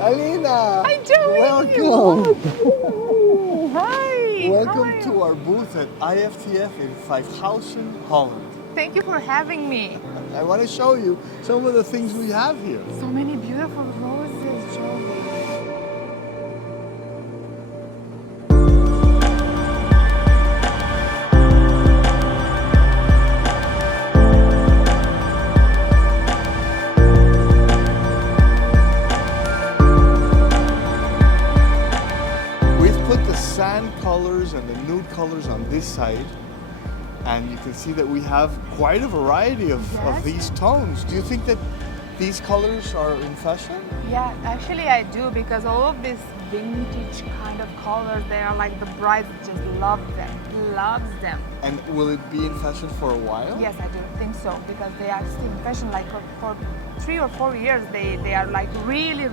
Alina! Hi, Joey! Welcome! Hi! Welcome to our booth at IFTF in Vijfhausen, Holland. Thank you for having me. I want to show you some of the things we have here. So many beautiful roses, Joey. We've put the sand colors and the nude colors on this side, and you can see that we have quite a variety of these tones. Do you think that these colors are in fashion? Yeah, actually I do, because all of these vintage kind of colors, they are like the brides just love them, loves them. And will it be in fashion for a while? Yes, I do think so, because they are still in fashion. Like for 3 or 4 years, they are like really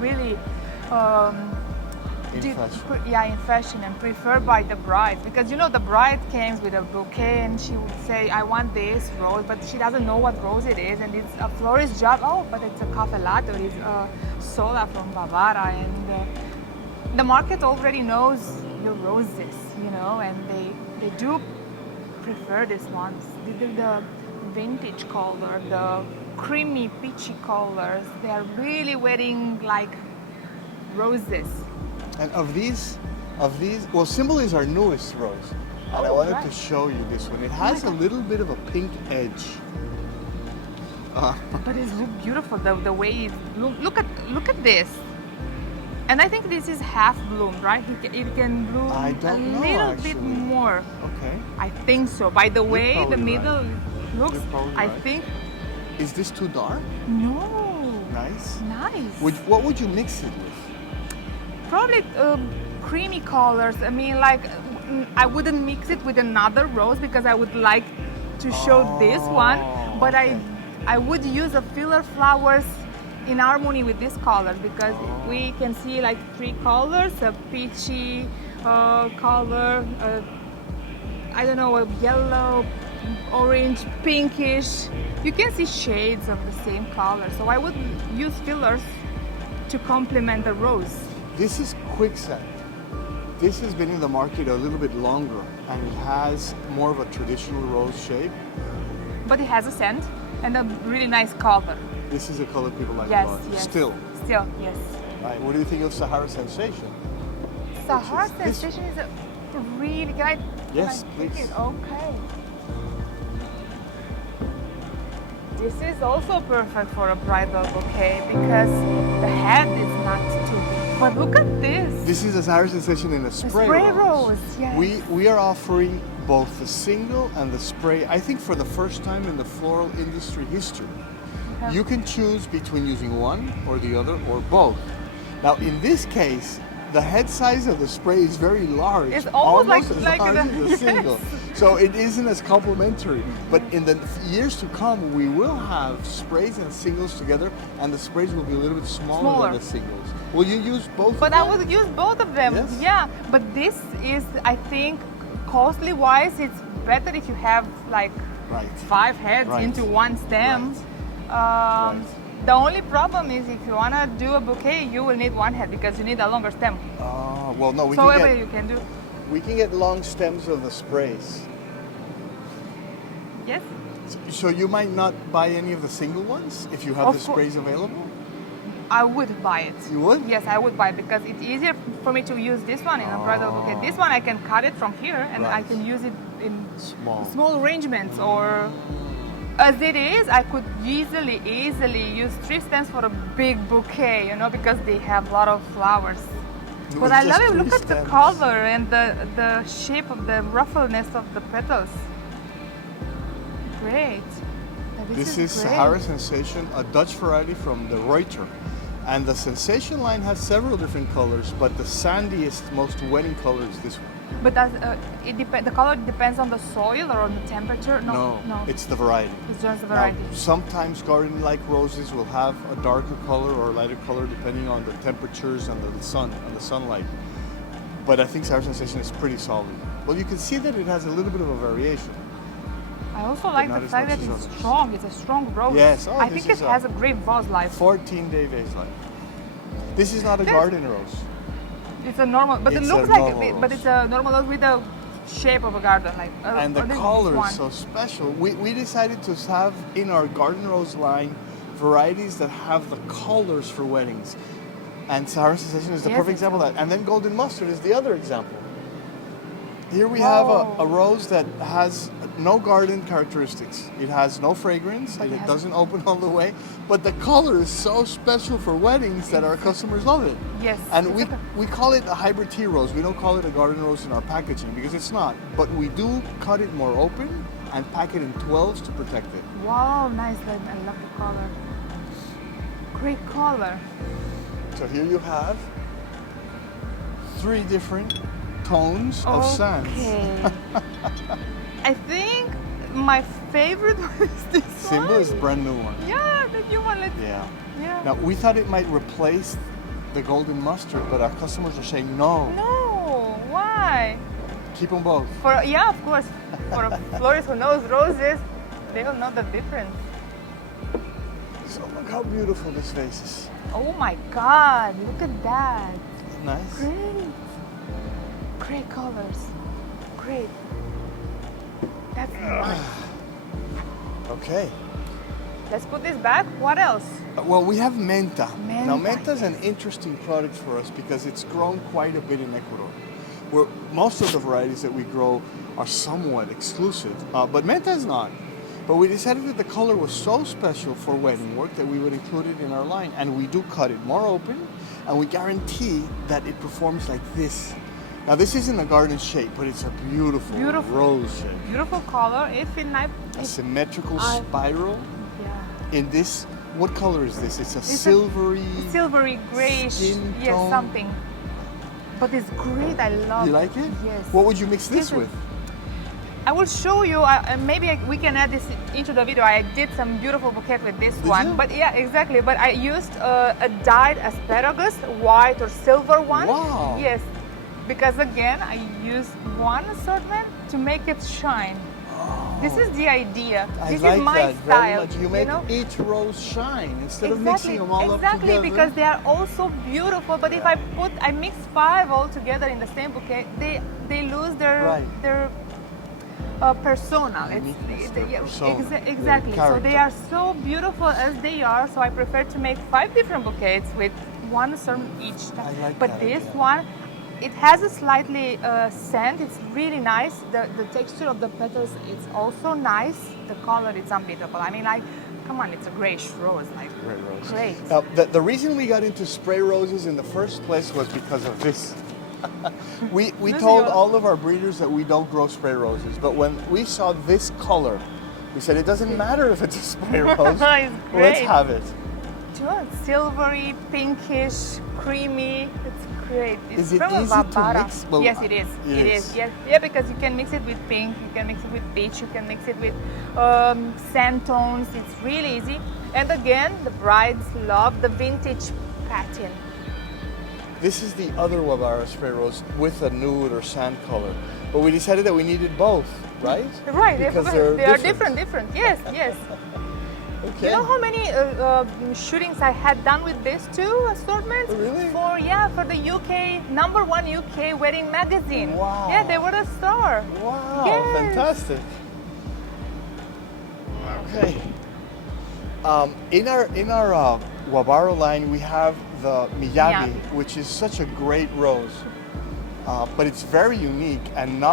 In fashion. Yeah, in fashion, and preferred by the bride, because you know the bride comes with a bouquet and she would say, I want this rose, but she doesn't know what rose it is, and it's a florist job. Oh, but it's a cafe latte, or it's a soda from Bavara, and the market already knows the roses, you know, and they do prefer these ones. The vintage color, the creamy peachy colors, they are really wearing like roses. And of these, well, Symbol is our newest rose. And I wanted to show you this one. It has a little bit of a pink edge. But it's really beautiful, the way it look at this. And I think this is half bloom, right? It can bloom I don't a know, little actually. bit more. Okay. I think so. By the way the probably middle looks, You're probably I right. think, Is this too dark? no. Nice. Nice. What would you mix it with? Probably creamy colors. I mean, like, I wouldn't mix it with another rose because I would like to show this one, but okay. I would use a filler flowers in harmony with this color, because we can see like 3 colors: a peachy color, I don't know, a yellow, orange, pinkish. You can see shades of the same color, so I would use fillers to complement the rose. This is quicksand. This has been in the market a little bit longer, and it has more of a traditional rose shape. But it has a scent and a really nice color. This is a color people like Yes, a lot. yes. Still. Still, yes. Right. What do you think of Sahara Sensation? Sahara this- Sensation is a really good. Yes, take please. it? Okay. This is also perfect for a bridal bouquet because the head is not too big. But look at this. This is a Sahara Sensation in a A spray, spray rose, yes. We are offering both the single and the spray, I think for the first time in the floral industry history. Okay. You can choose between using one or the other or both. Now in this case, the head size of the spray is very large. It's almost like as like large the- as the single. So it isn't as complimentary. But in the years to come, we will have sprays and singles together, and the sprays will be a little bit smaller than the singles. Will you use both? But of I them? would use both of them. Yes? Yeah. But this is, I think, costly wise, it's better if you have like Right. 5 heads Right. into one stem. Right. The only problem is if you wanna do a bouquet, you will need 1 head because you need a longer stem. Oh, well, no, So whatever you can do. we can get long stems of the sprays. Yes. So you might not buy any of the single ones if you have Of the cour- sprays available? I would buy it. You would? Yes, I would buy it because it's easier for me to use this one in a bridal bouquet. This one I can cut it from here and I Right. can use it in Small. arrangements, or as it is, I could easily use 3 stems for a big bouquet, you know, because they have a lot of flowers. But With I just love it. 3 Look at the stems. color and the shape of the ruffleness of the petals. Great. Now, This is great. Sahara Sensation, a Dutch variety from the Reuter. And the Sensation line has several different colors, but the sandiest, most wedding color is this one. But the color depends on the soil or on the temperature? No. It's the variety. It's just the Now, variety. sometimes garden-like roses will have a darker color or a lighter color depending on the temperatures and the sun and the sunlight. But I think Sahara Sensation is pretty solid. Well, you can see that it has a little bit of a variation. I also like not the as fact much that as it's others. strong. It's a strong rose. Yes, I this think it is a has a great vase life. 14-day vase life. This is not a garden rose. It's a normal, but it It's looks a like, normal but rose. it's a normal rose with the shape of a garden, like. And the this color one. is so special. We decided to have in our garden rose line varieties that have the colors for weddings. And Sahara Secession is the Yes, perfect it's example of that. And then Golden Mustard is the other example. Here we Whoa. have a rose that has no garden characteristics. It has no fragrance. But it It has- doesn't open all the way. But the color is so special for weddings that our customers love it. Yes. And it's we call it a hybrid tea rose. We don't call it a garden rose in our packaging because it's not. But we do cut it more open and pack it in 12s to protect it. Wow, nice. I love the color. Great color. So here you have 3 different tones of sand. Okay. I think my favorite one is this Simba one. is a brand new one. Yeah, the new one. Yeah. Yeah. Now we thought it might replace the golden mustard, but our customers are saying no. No, why? Keep them both. Yeah, of course. For a florist who knows roses, they will know the difference. So look how beautiful this vase is. Oh my God! Look at that. Nice. Great. Great colors. Great. That's nice. Okay. Let's put this back. What else? Well, we have menta. Now, Menta, menta is an interesting product for us because it's grown quite a bit in Ecuador. Where most of the varieties that we grow are somewhat exclusive, but menta is not. But we decided that the color was so special for wedding work that we would include it in our line, and we do cut it more open, and we guarantee that it performs like this. Now, this isn't a garden shape, but it's a beautiful, Beautiful. rose shape. Beautiful color. If in my A symmetrical I- spiral. yeah. In this, what color is this? It's a silvery. Silvery grayish. skin Yes, tone. something. But it's great. I love You like it? Yes. What would you mix this This is- with? I will show you. Maybe we can add this into the video. I did some beautiful bouquet with this Did one. you? But yeah, exactly. But I used a dyed asparagus, white or silver one. Wow. Yes. Because again, I used one assortment to make it shine. This is the idea. I This like is my that style. very much. You make know? each rose shine instead of mixing them all up Exactly, together. because they are all so beautiful. But if I mix 5 all together in the same bouquet, they lose their Right. their persona. Uniqueness, their persona, their Exactly. So they character. are so beautiful as they are. So I prefer to make 5 different bouquets with one assortment each. I like but that this idea. one, it has a slightly scent. It's really nice. The texture of the petals is also nice. The color is unbeatable. I mean, like, come on, it's a grayish rose. Like, Great rose. great. Now, the reason we got into spray roses in the first place was because of this. we This told is- all of our breeders that we don't grow spray roses, but when we saw this color, we said it doesn't matter if it's a spray rose. It's Let's great. have it. Sure, silvery, pinkish, creamy. It's great. It's Is it from easy to Barbara. mix? Well, Yes, it is. it It is. is. Yes. Yeah, because you can mix it with pink, you can mix it with peach, you can mix it with sand tones. It's really easy. And again, the brides love the vintage pattern. This is the other Wabara spray rose with a nude or sand color. But we decided that we needed both, right? Right, Because they are different. Yes, yes. Okay. You know how many shootings I had done with this too assortment? Oh, really? For the UK #1 UK wedding magazine. Wow. Yeah, they were a star. Wow, Yes. fantastic. Okay. In our Wabaro line, we have the Miyabi, Miyabi. which is such a great rose, but it's very unique and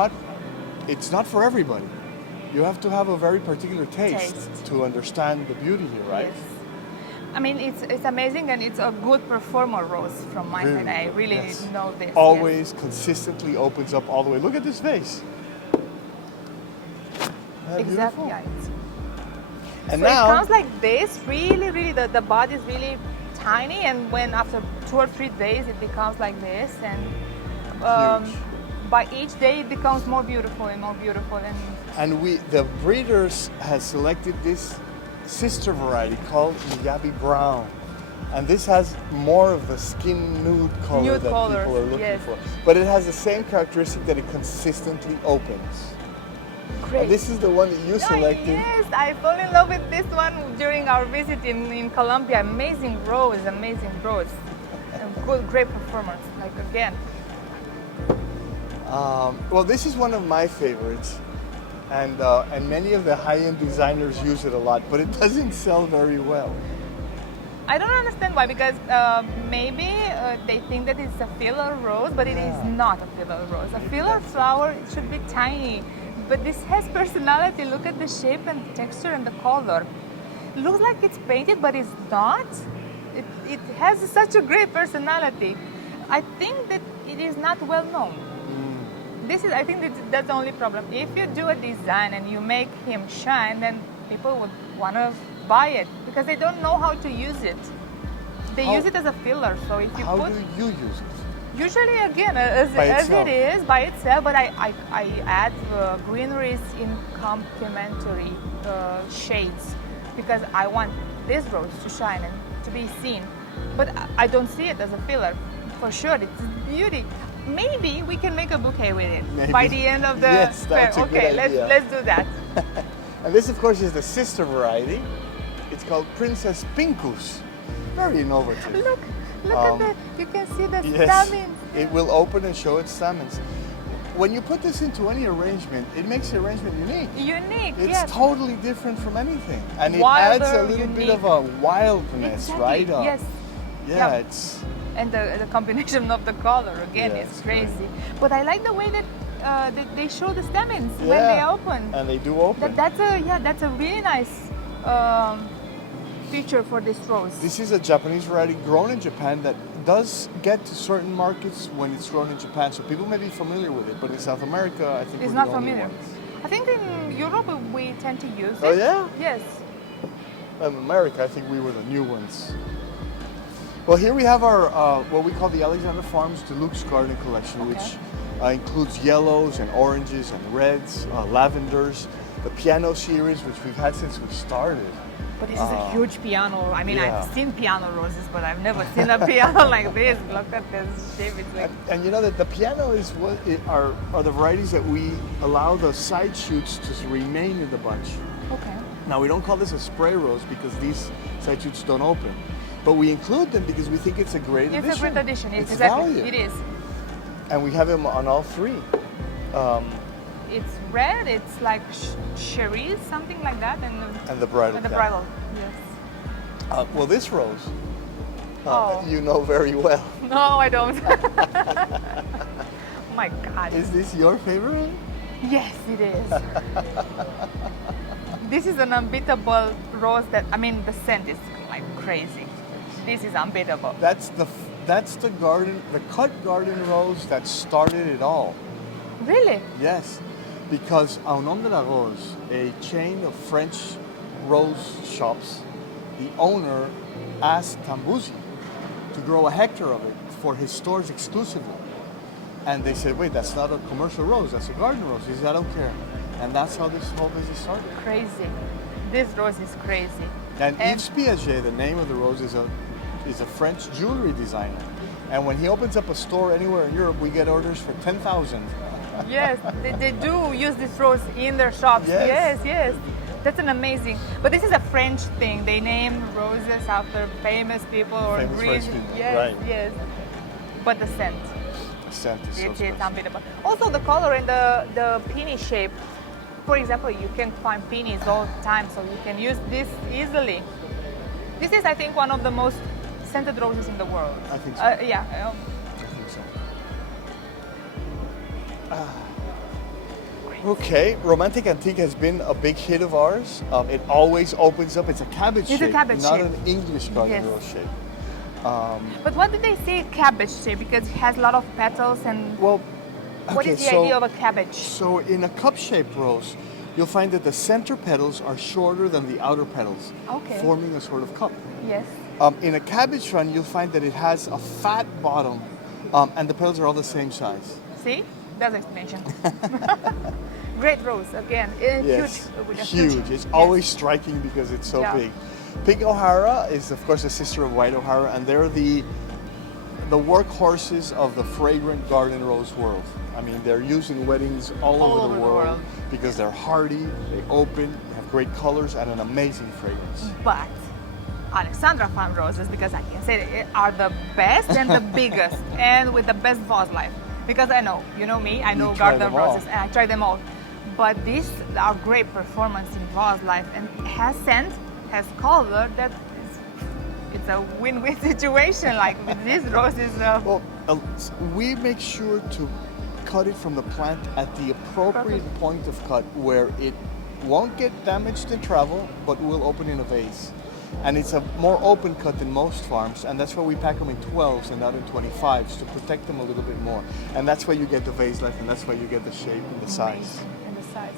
it's not for everybody. You have to have a very particular taste to understand the beauty here, right? Yes. I mean, it's amazing and it's a good performer rose from my side. I really yes. know this. Always consistently opens up all the way. Look at this vase. Isn't that Yes. beautiful? Exactly. Yeah, And so now, it comes like this, really, the body is really tiny, and when after 2 or 3 days it becomes like this, and Huge. by each day it becomes more beautiful and more beautiful. And the breeders has selected this sister variety called Miyabi Brown. And this has more of the skin nude color Nude that color, people are looking yes. for. But it has the same characteristic that it consistently opens. great. And this is the one that you selected. Yes, I fell in love with this one during our visit in Colombia. Amazing rose, amazing rose. good, great performance. Like again, Well, this is one of my favorites, and many of the high-end designers use it a lot, but it doesn't sell very well. I don't understand why, because maybe they think that it's a filler rose, but it is not a filler rose. A filler flower, it should be tiny, but this has personality. Look at the shape and texture and the color. It looks like it's painted, but it's not. It has such a great personality. I think that it is not well known. I think that's the only problem. If you do a design and you make him shine, then people would want to buy it because they don't know how to use it. They use it as a filler. So if you How do you use it? usually again as it is by itself, but I add greeneries in complementary shades because I want this rose to shine and to be seen. But I don't see it as a filler. For sure, it's beauty. Maybe we can make a bouquet with it by the end of the Yes, fair. that's a good Okay, idea. let's do that. And this, of course, is the sister variety. It's called Princess Pincus. Very innovative. Look at that. You can see the Yes, stamens. it will open and show its stamens. When you put this into any arrangement, it makes the arrangement unique. Unique, It's yes. totally different from anything. And it Wilder, adds a little bit unique. of a wildness, Exactly, right? yes. Yeah, Yeah. it's... And the combination of the color again Yeah, is it's crazy. But I like the way that they show the stamens when they open. And they do open. That's a really nice feature for this rose. This is a Japanese variety grown in Japan that does get to certain markets when it's grown in Japan. So people may be familiar with it, but in South America, I think It's we're not the only familiar. ones. I think in Europe we tend to use it. Oh, yeah? Yes. In America, I think we were the new ones. Well, here we have our what we call the Alexandra Farms Deluxe Garden Collection, which includes yellows and oranges and reds, lavenders, the piano series, which we've had since we started. But this is a huge piano. I mean, yeah. I've seen piano roses, but I've never seen a piano like this. Look at this shape. It's like And you know that the piano is are the varieties that we allow the side shoots to remain in the bunch. okay. Now, we don't call this a spray rose because these side shoots don't open. But we include them because we think it's a great addition. It's a great addition. It's exactly. value. It is. And we have them on all three. It's red. It's like cherries, something like that, And the bridal. and the cap. bridal. Yes. Well, this rose, Oh. you know very well. No, I don't. My God. Is this your favorite? Yes, it is. This is an unbeatable rose that, I mean, the scent is like crazy. This is unbeatable. That's the cut garden rose that started it all. Really? Yes, because Au Nom de la Rose, a chain of French rose shops, the owner asked Tambuzi to grow a hectare of it for his stores exclusively. And they said, wait, that's not a commercial rose, that's a garden rose. He said, I don't care. And that's how this whole business started. Crazy. This rose is crazy. And Yves Piaget, the name of the rose, is a French jewelry designer. And when he opens up a store anywhere in Europe, we get orders for 10,000. Yes, they do use this rose in their shops. Yes. Yes. That's an amazing. But this is a French thing. They name roses after famous people or Famous French people, Yes, right. yes. But the scent, Scent is so it's special. unbeatable. Also the color and the peony shape. For example, you can find peonies all the time, so you can use this easily. This is, I think, one of the most scented roses in the world. I think so. Yeah. I think so. Okay, Romantic Antique has been a big hit of ours. It always opens up. It's a cabbage It's a shape, cabbage not shape. an English garden Yes. rose shape. But what did they say cabbage shape? Because it has a lot of petals and Well, what is the idea of a cabbage? So in a cup-shaped rose, you'll find that the center petals are shorter than the outer petals, Okay. forming a sort of cup. Yes. In a cabbage run, you'll find that it has a fat bottom, and the petals are all the same size. See? That's explanation. Great rose again. Yes, Huge. With a huge. It's always striking because it's so Yeah. big. Pink O'Hara is, of course, a sister of White O'Hara, and they're the workhorses of the fragrant garden rose world. I mean, they're used in weddings all over the world because they're hardy, they open, they have great colors, and an amazing fragrance. But Alexandra Farm roses, because I can say they are the best and the biggest, and with the best vase life. Because I know, you know me, I know You try garden them all. roses, and I try them all. But these are great performance in vase life, and has scent, has color. It's a win-win situation. Like with these roses. Well, we make sure to cut it from the plant at the appropriate point of cut where it won't get damaged in travel, but will open in a vase. And it's a more open cut than most farms, and that's why we pack them in 12s and not in 25s to protect them a little bit more. And that's why you get the vase life, and that's why you get the shape and the size. And the size.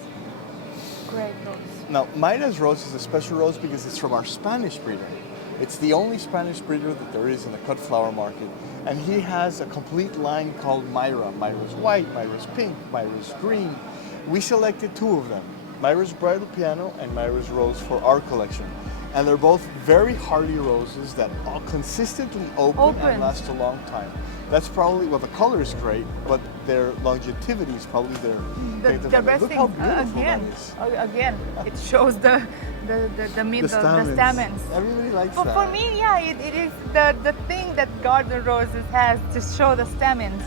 Great rose. Now, Mayra's rose is a special rose because it's from our Spanish breeder. It's the only Spanish breeder that there is in the cut flower market. And he has a complete line called Mayra. Mayra's white, Mayra's pink, Mayra's green. We selected two of them, Mayra's bridal piano and Mayra's rose for our collection. And they're both very hardy roses that are consistently open and last a long time. That's probably, well, the color is great, but their longevity is probably their The best Look thing, how beautiful again, that is. again, it shows the stamens. Everybody likes But that. for me, yeah, it is the thing that garden roses has to show the stamens.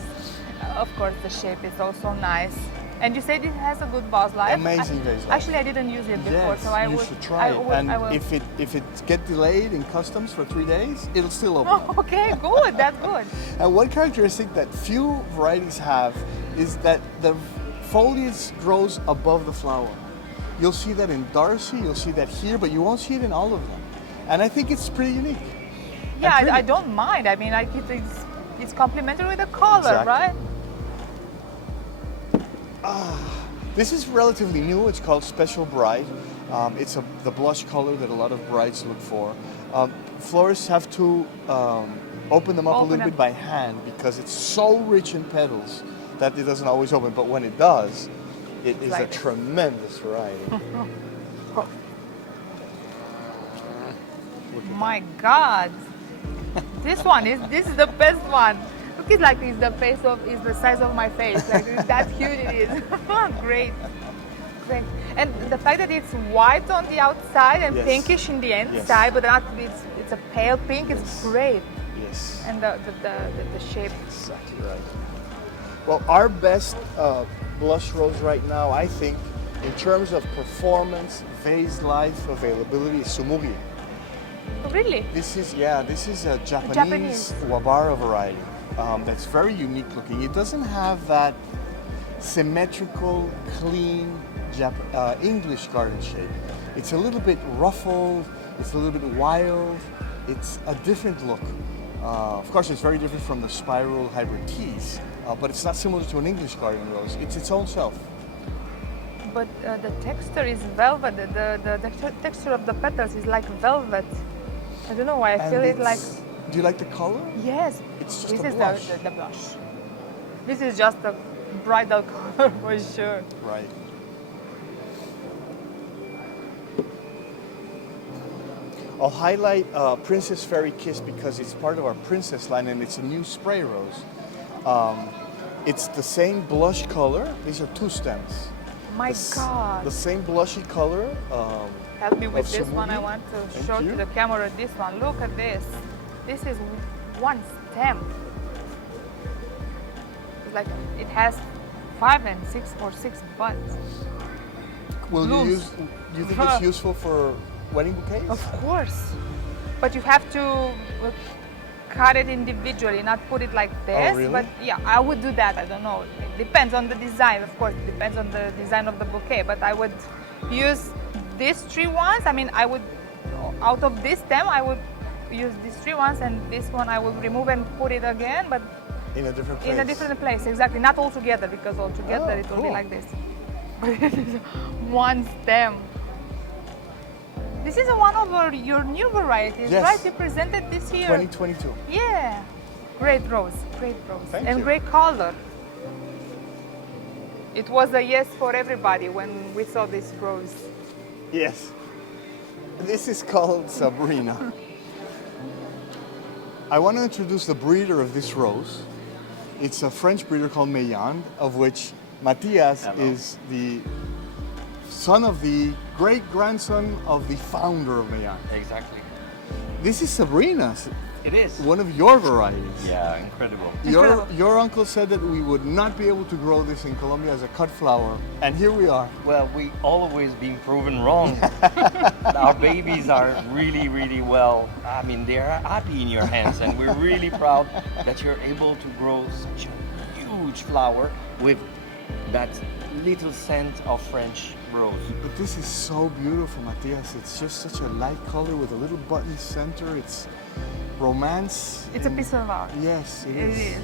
Of course, the shape is also nice. And you said it has a good vase life. Amazing vase life. Actually, I didn't use it before, Yes, so I you would. should try it. And I will. if it get delayed in customs for 3 days, it'll still open. Oh, okay, good. That's good. And one characteristic that few varieties have is that the foliage grows above the flower. You'll see that in Darcy, you'll see that here, but you won't see it in all of them. And I think it's pretty unique. Yeah, And I pretty. don't mind. I mean, like it's complementary with the color, Exactly. right? This is relatively new. It's called Special Bride. It's the blush color that a lot of brides look for. Florists have to open them up a Open little them. bit by hand because it's so rich in petals that it doesn't always open. But when it does, it is a Like- tremendous variety. My God, this is the best one. Look, it's like it's the size of my face. Like it's that huge it is. Great, great. And the fact that it's white on the outside and Yes. pinkish in the inside, but not it's a pale pink. It's Yes. great, Yes. and the shape. Exactly right. Well, our best blush rose right now, I think, in terms of performance, vase life, availability, is Sumugi. Really? This is a Japanese, Japanese. Wabara variety that's very unique looking. It doesn't have that symmetrical, clean English garden shape. It's a little bit ruffled, it's a little bit wild, it's a different look. Of course, it's very different from the spiral hybrid teas, but it's not similar to an English garden rose. It's its own self. But the texture is velvet. The texture of the petals is like velvet. I don't know why I feel it like. Do you like the color? Yes. It's just this a is blush. the blush. This is just a bridal color for sure. Right. I'll highlight Princess Fairy Kiss because it's part of our Princess line and it's a new spray rose. It's the same blush color. These are two stems. My God. The same blushy color. Help me with of this one. I Sumugi. want to Thank show you. to the camera this one. Look at this. This is one stem. It's like it has 5 and 6 or 6 buds. Do you think it's useful for wedding bouquets? Of course. But you have to cut it individually, not put it like this. really? But yeah, I would do that. I don't know. It depends on the design, of course. It depends on the design of the bouquet. But I would use these 3 ones. I mean, I would, out of this stem, I would use these 3 ones, and this one I will remove and put it again, but In a different place. in a different place, exactly. Not all together, because all together Oh, it will be cool. like this. But it is one stem. This is one of your new varieties, Yes. right? You presented this year. 2022. Yeah. Great rose, Thank and you. great color. It was a yes for everybody when we saw this rose. Yes. This is called Sabrina. I want to introduce the breeder of this rose. It's a French breeder called Meilland, of which Matthias is the son of the great-grandson of the founder of Meilland. Exactly. This is Sabrina's, It is. one of your varieties. Yeah, incredible. Your uncle said that we would not be able to grow this in Colombia as a cut flower, and here we are. Well, we always been proven wrong. Our babies are really, really well. I mean, they're happy in your hands, and we're really proud that you're able to grow such a huge flower with that little scent of French rose. But this is so beautiful, Matias. It's just such a light color with a little button center. It's romance. It's a piece of art. Yes, it It is. is.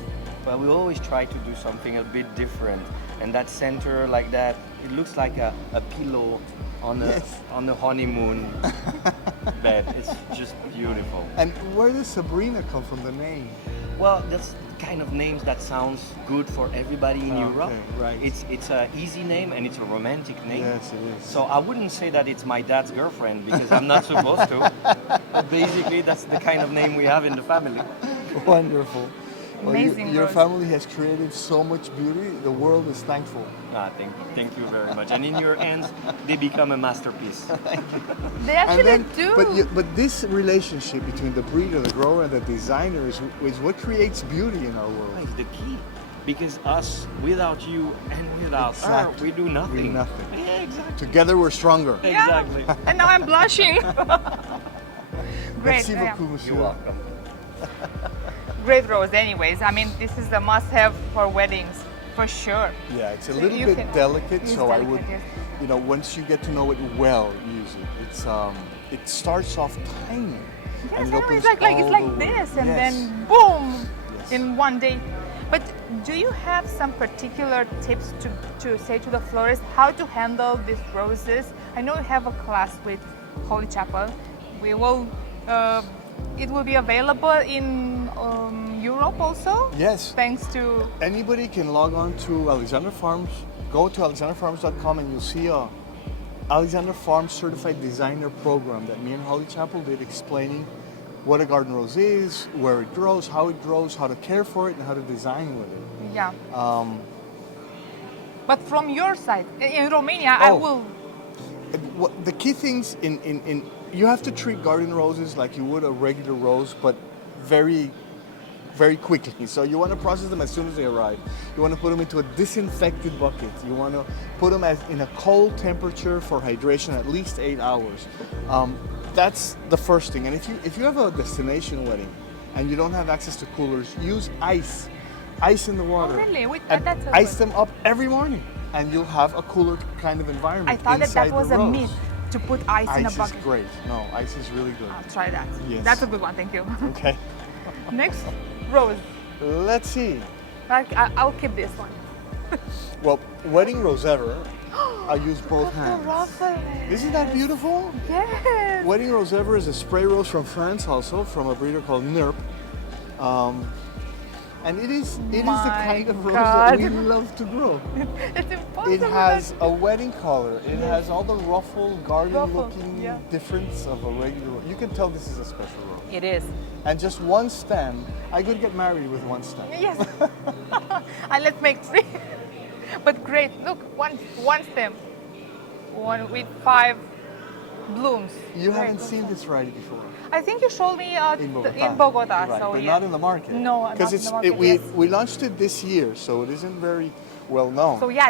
Well, we always try to do something a bit different, and that center like that, it looks like a pillow on a Yes. on a honeymoon bed. It's just beautiful. And where does Sabrina come from, the name? Well, that's the kind of names that sounds good for everybody in Okay, Europe. right. It's an easy name and it's a romantic name. Yes, it is. So I wouldn't say that it's my dad's girlfriend because I'm not supposed to. But basically, that's the kind of name we have in the family. Wonderful. Well, Amazing your rose. family has created so much beauty. The world is thankful. Thank you very much. And in your hands, they become a masterpiece. They actually do. But this relationship between the breeder, the grower, and the designer is what creates beauty in our world. It's the key. Because us, without you and without her, Exactly. we do nothing. We do nothing. Yeah, exactly. Together we're stronger. Exactly. And now I'm blushing. Great. Merci Yeah. beaucoup, monsieur. You're welcome. Great rose anyways. I mean, this is a must-have for weddings, for sure. Yeah, it's a So little you bit can- delicate, it's so I delicate, would, yes. once you get to know it well, use it. It starts off tiny. Yes, and I it know, opens it's like all it's like the way. this, and Yes. then boom, Yes. in one day. But do you have some particular tips to say to the florist how to handle these roses? I know you have a class with Holy Chapel. We will. It will be available in Europe also. Yes. Thanks to Anybody can log on to Alexandra Farms. Go to alexandrafarms.com and you'll see a Alexandra Farms certified designer program that me and Holly Chapel did, explaining what a garden rose is, where it grows, how to care for it, and how to design with it. yeah. But from your side, in Romania, I Oh. will. The key things in you have to treat garden roses like you would a regular rose, but very, very quickly. So you want to process them as soon as they arrive. You want to put them into a disinfected bucket. You want to put them in a cold temperature for hydration, at least 8 hours. That's the first thing. And if you have a destination wedding and you don't have access to coolers, use ice in the water. really? And That's so ice good. them up every morning, and you'll have a cooler kind of environment. I thought that inside was the a rose. myth to put ice in a Ice is bucket. great. No, ice is really good. I'll try that. Yes. That's a good one. Thank you. Okay, Next, rose. let's see. I'll keep this one. Well, wedding rose ever. I use both The hands. ruffle. Isn't that beautiful? Yes. Wedding rose ever is a spray rose from France, also from a breeder called NERP. And it is the My kind of rose God. that we love to grow. It's impossible. It has a wedding color. It has all the ruffle, garden-looking yeah. difference of a regular. You can tell this is a special rose. It is. And just one stem. I could get married with one stem. Yes. And let's make 3. But great. Look, one stem. One with 5 blooms. You Great. haven't seen this variety before. I think you showed me In Bogota. in Bogota. Right, so but yeah. not in the market. No, not because in the market, we yes. we launched it this year, so it isn't very well known. So yeah,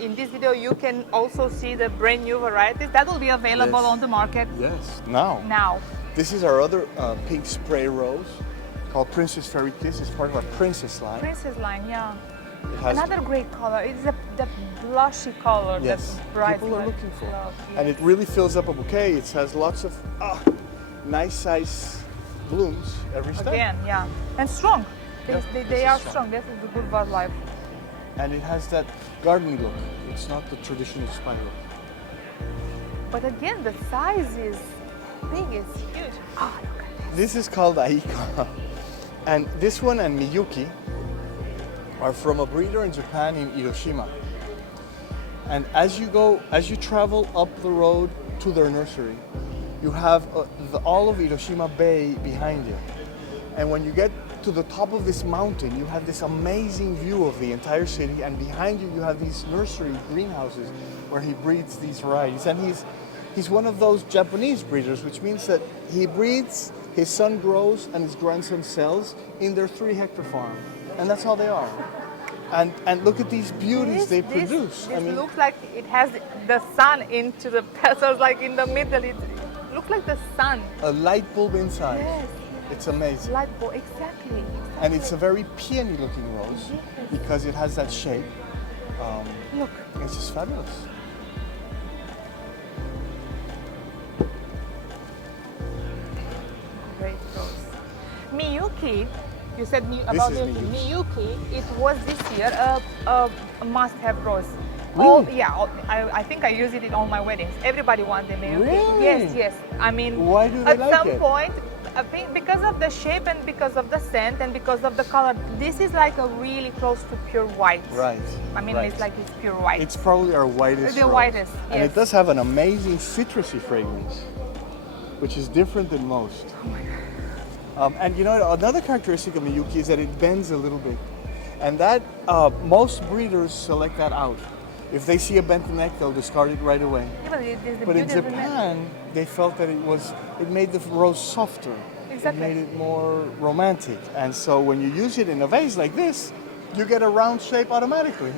in this video you can also see the brand new varieties that will be available Yes. on the market Yes. Now, now. this is our other pink spray rose called Princess Fairy Kiss. It's part of our Princess line. Princess line, yeah. It has Another great color. It's the blushy color yes, that bright people are light looking for, love, and yes. it really fills up a bouquet. It has lots of nice size blooms every stem. Again, yeah, and strong. They, Yep, they, this they is are strong. strong. This is the good wildlife. And it has that garden look. It's not the traditional spiral. But again, the size is big. It's huge. Ah, look at this. This is called Aika. And this one and Miyuki are from a breeder in Japan in Hiroshima. And as you travel up the road to their nursery, you have all of Hiroshima Bay behind you. And when you get to the top of this mountain, you have this amazing view of the entire city. And behind you, you have these nursery greenhouses where he breeds these varieties. And he's one of those Japanese breeders, which means that he breeds his son grows and his grandson sells in their 3-hectare farm. And that's all they are. And look at these beauties they produce. This looks like it has the sun into the petals, like in the middle. It looks like the sun. A light bulb inside. Yes. It's amazing. Light bulb, exactly. And it's a very peony looking rose because it has that shape. Look. It's just fabulous. Great rose. Miyuki, you said about Miyuki. It was this year a must-have rose. Really? Oh yeah, I think I use it in all my weddings. Everybody wants the Miyuki. Really? Yes, yes. I mean, why do they at like some it? point, I think because of the shape and because of the scent and because of the color, this is like a really close to pure white. Right. I mean, right. it's like it's pure white. It's probably our whitest. The rose. whitest, And it yes. does have an amazing citrusy fragrance, which is different than most. Oh my God. And you know, another characteristic of Miyuki is that it bends a little bit. And that, most breeders select that out. If they see a bent neck, they'll discard it right away. Yeah, but the But in beauty of the neck. Japan, they felt that it made the rose softer. Exactly. It made it more romantic. And so when you use it in a vase like this, you get a round shape automatically.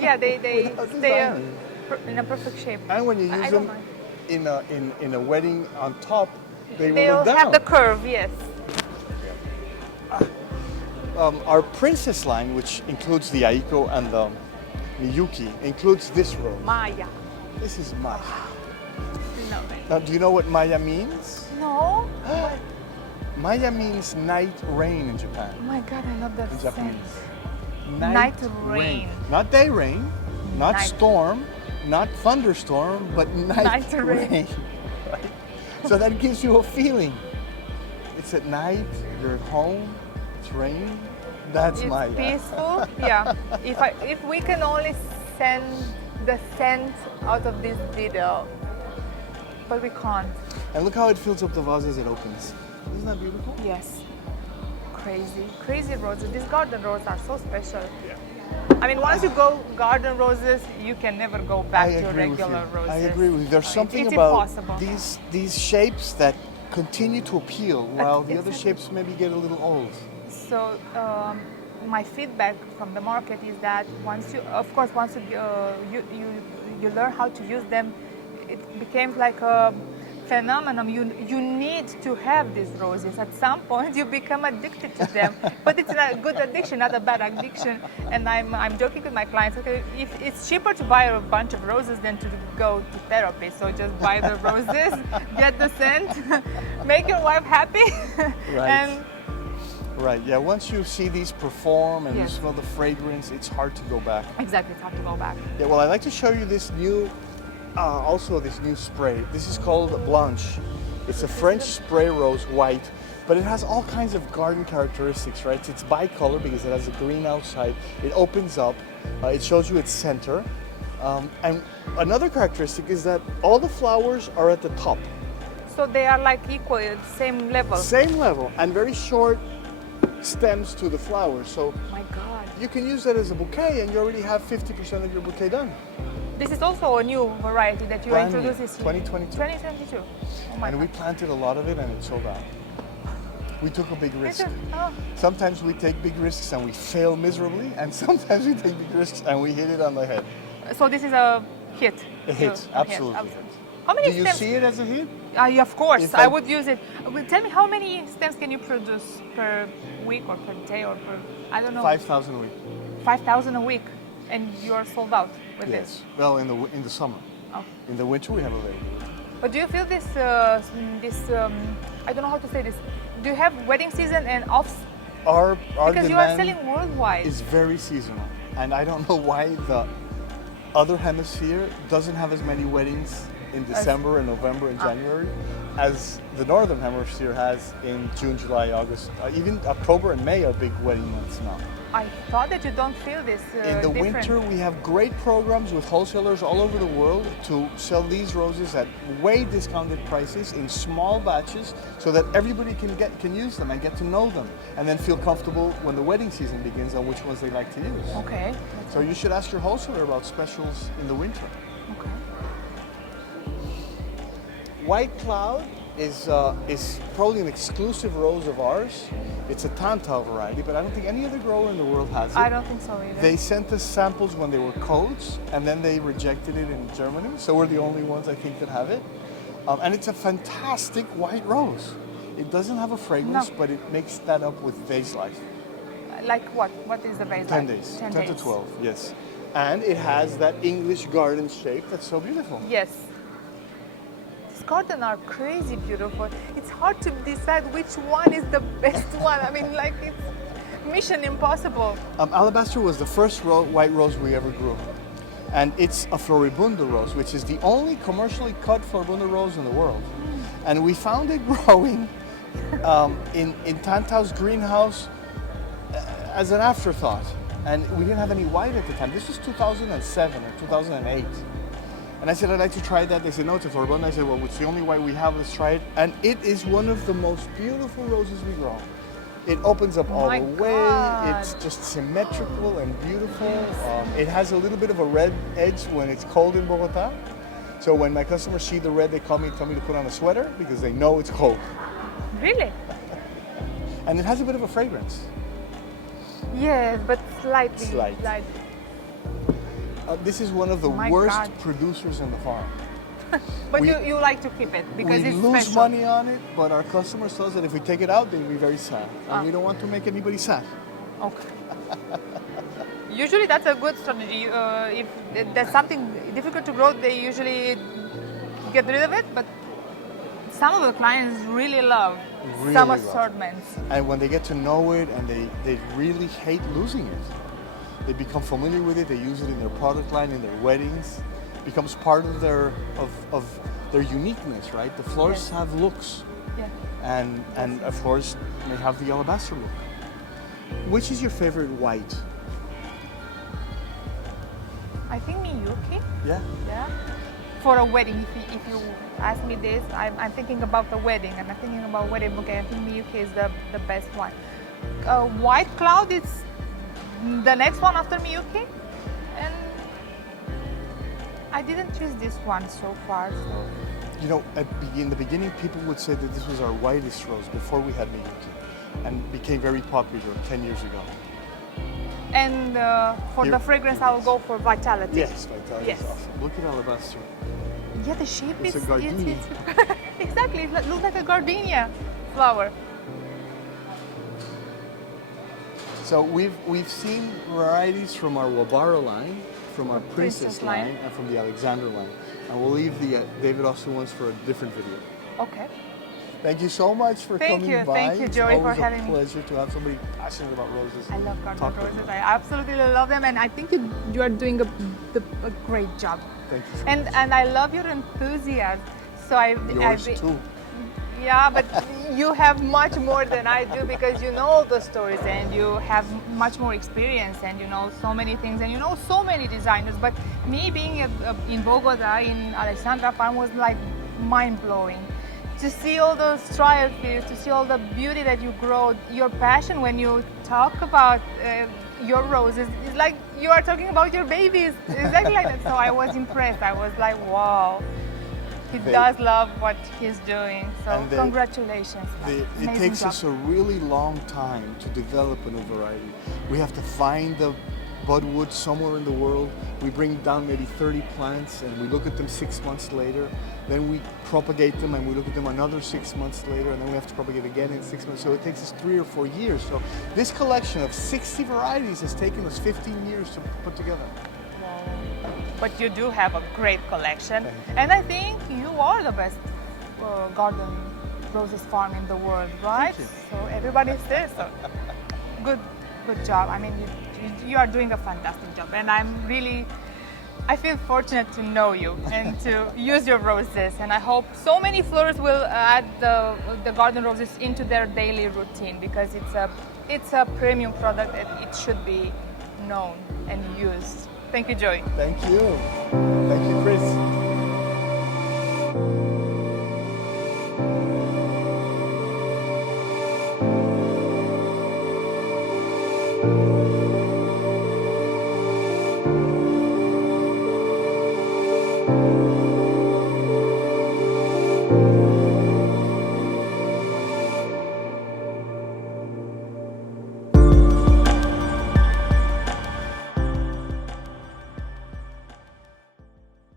Yeah, they Without stay designing. in a perfect shape. And when you I use don't them mind. in a wedding on top, they will They'll look down. have the curve, yes. Our princess line, which includes the Aiko and the Miyuki, includes this rose. Maya. This is Maya. No. Now, do you know what Maya means? No? What? Maya means night rain in Japan. Oh my God, I love that In scent. Japanese. Night rain. Not day rain, not Night. storm, not thunderstorm, but night, Night rain. rain. Right? So that gives you a feeling. It's at night, you're at home, it's raining. That's It's Maya. peaceful. Yeah. If we can only send the scent out of this video, but we can't. And look how it fills up the vase as it opens. Isn't that beautiful? Yes. Crazy roses. These garden roses are so special. Yeah. I mean, once you go garden roses, you can never go back to agree with regular you. roses. I agree with you. There's something it's about impossible. these shapes that continue to appeal while the other Exactly. shapes maybe get a little old. So my feedback from the market is that once you learn how to use them, it becomes like a phenomenon. You need to have these roses. At some point, you become addicted to them. But it's a good addiction, not a bad addiction. And I'm joking with my clients. Okay, if it's cheaper to buy a bunch of roses than to go to therapy, so just buy the roses, get the scent, make your wife happy, Right. and Right, yeah, once you see these perform and Yes. you smell the fragrance, it's hard to go back. exactly, it's hard to go back. Yeah, well, I'd like to show you this new, also this new spray. This is called Blanche. It's a French spray rose white, but it has all kinds of garden characteristics, right? It's bicolor because it has a green outside. It opens up, it shows you its center. And another characteristic is that all the flowers are at the top. So they are like equal, same level. Same level, and very short stems to the flowers. So My God. you can use that as a bouquet and you already have 50% of your bouquet done. This is also a new variety that you Brand new, introduced this year. 2022. 2022. Oh my And we God. planted a lot of it and it sold out. We took a big risk. Oh, Sometimes we take big risks and we fail miserably, and sometimes we take big risks and we hit it on the head. so this is a hit. A hit, A absolutely. How many Do you stems? see it as a hit? Yeah, of course, If I I- would use it. Tell me, how many stems can you produce per week or per day or per, I don't know, 5,000 a week. 5,000 a week, and you are sold out with this. Yes. Well, in the summer. Oh. In the winter we have available. But do you feel this, I don't know how to say this, do you have wedding season and off? Our Because you are demand selling worldwide. is very seasonal, and I don't know why the other hemisphere doesn't have as many weddings in December and November and January as the northern hemisphere has in June, July, August. Even October and May are big wedding months now. I thought that you don't feel this In the different. winter, we have great programs with wholesalers all over the world to sell these roses at way discounted prices in small batches, so that everybody can use them and get to know them, and then feel comfortable when the wedding season begins on which ones they like to use. Okay. So you should ask your wholesaler about specials in the winter. Okay. White Cloud is probably an exclusive rose of ours. It's a Tantau variety, but I don't think any other grower in the world has it. I don't think so either. They sent us samples when they were codes, and then they rejected it in Germany. So we're the only ones, I think, that have it. And it's a fantastic white rose. It doesn't have a fragrance, No. but it makes that up with vase life. Like what? What is the base? 10 like? days, 10 10 days. to 12, yes. And it has that English garden shape that's so beautiful. Yes. These gardens are crazy beautiful. It's hard to decide which one is the best one. I mean, like it's mission impossible. Alabaster was the first white rose we ever grew. And it's a floribunda rose, which is the only commercially cut floribunda rose in the world. And we found it growing in Tantau's greenhouse as an afterthought. And we didn't have any white at the time. This was 2007 or 2008. And I said, I'd like to try that. They said, no, it's a floribunda. I said, well, it's the only white we have. Let's try it. And it is one of the most beautiful roses we grow. It opens up all My the way. God. It's just symmetrical and beautiful. It has a little bit of a red edge when it's cold in Bogota. So when my customers see the red, they call me and tell me to put on a sweater because they know it's cold. Really? And it has a bit of a fragrance. Yes, but slightly. Slight. This is one of the My worst God. producers in the farm. But We- you like to keep it because We it's lose special. money on it, but our customers tell us that if we take it out, they'll be very sad. And we don't want to make anybody sad. Okay. Usually that's a good strategy. If there's something difficult to grow, they usually get rid of it. But some of the clients really love Really some love. assortments. And when they get to know it and they really hate losing it, they become familiar with it, they use it in their product line, in their weddings. It becomes part of their uniqueness, right? The florists Yes. have looks, Yeah. and a florist may have the alabaster look. Which is your favorite white? I think Miyuki. Yeah? Yeah. For a wedding, if you ask me this, I'm thinking about the wedding, and I'm thinking about wedding bouquet. I think Miyuki is the best one. White Cloud is the next one after Miyuki, and I didn't choose this one so far. So You know, in the beginning, people would say that this was our whitest rose before we had Miyuki, and became very popular 10 years ago. and for Here- the fragrance, I will go for Vitality. Yes, Vitality Yes. is awesome. Look at alabaster. Yeah, the shape It's a is gardenia. exactly. It looks like a gardenia flower. So we've seen varieties from our Wabara line, from our Princess Princess line. line, and from the Alexandra line. And we'll leave the David Austin ones for a different video. Okay. Thank you so much for Thank coming you. by. Thank you, It's Joey, for always having a me. pleasure to have somebody passionate about roses. I love garden talk with roses. you. I absolutely love them, and I think you are doing a great job. Thank you so And much. and I love your enthusiasm. So Yours too. Yeah, but you have much more than I do because you know the stories and you have much more experience and you know so many things and you know so many designers. But me being in Bogota, in Alexandra Farm was like mind-blowing. To see all those trial fields, to see all the beauty that you grow, your passion when you talk about your roses, it's like you are talking about your babies, exactly like that. So I was impressed. I was like, wow. He does love what he's doing, so And congratulations. It Amazing takes job. us a really long time to develop a new variety. We have to find the budwood somewhere in the world. We bring down maybe 30 plants and we look at them 6 months later. Then we propagate them and we look at them another 6 months later, and then we have to propagate again in 6 months. So it takes us 3 or 4 years. So this collection of 60 varieties has taken us 15 years to put together. But you do have a great collection, Thank you. and I think you are the best garden roses farm in the world, right? Thank So everybody says so. Good job. I mean, you are doing a fantastic job, and I feel fortunate to know you and to use your roses. And I hope so many florists will add the garden roses into their daily routine because it's a premium product and it should be known and used. Thank you, Joy. Thank you. Thank you, Chris.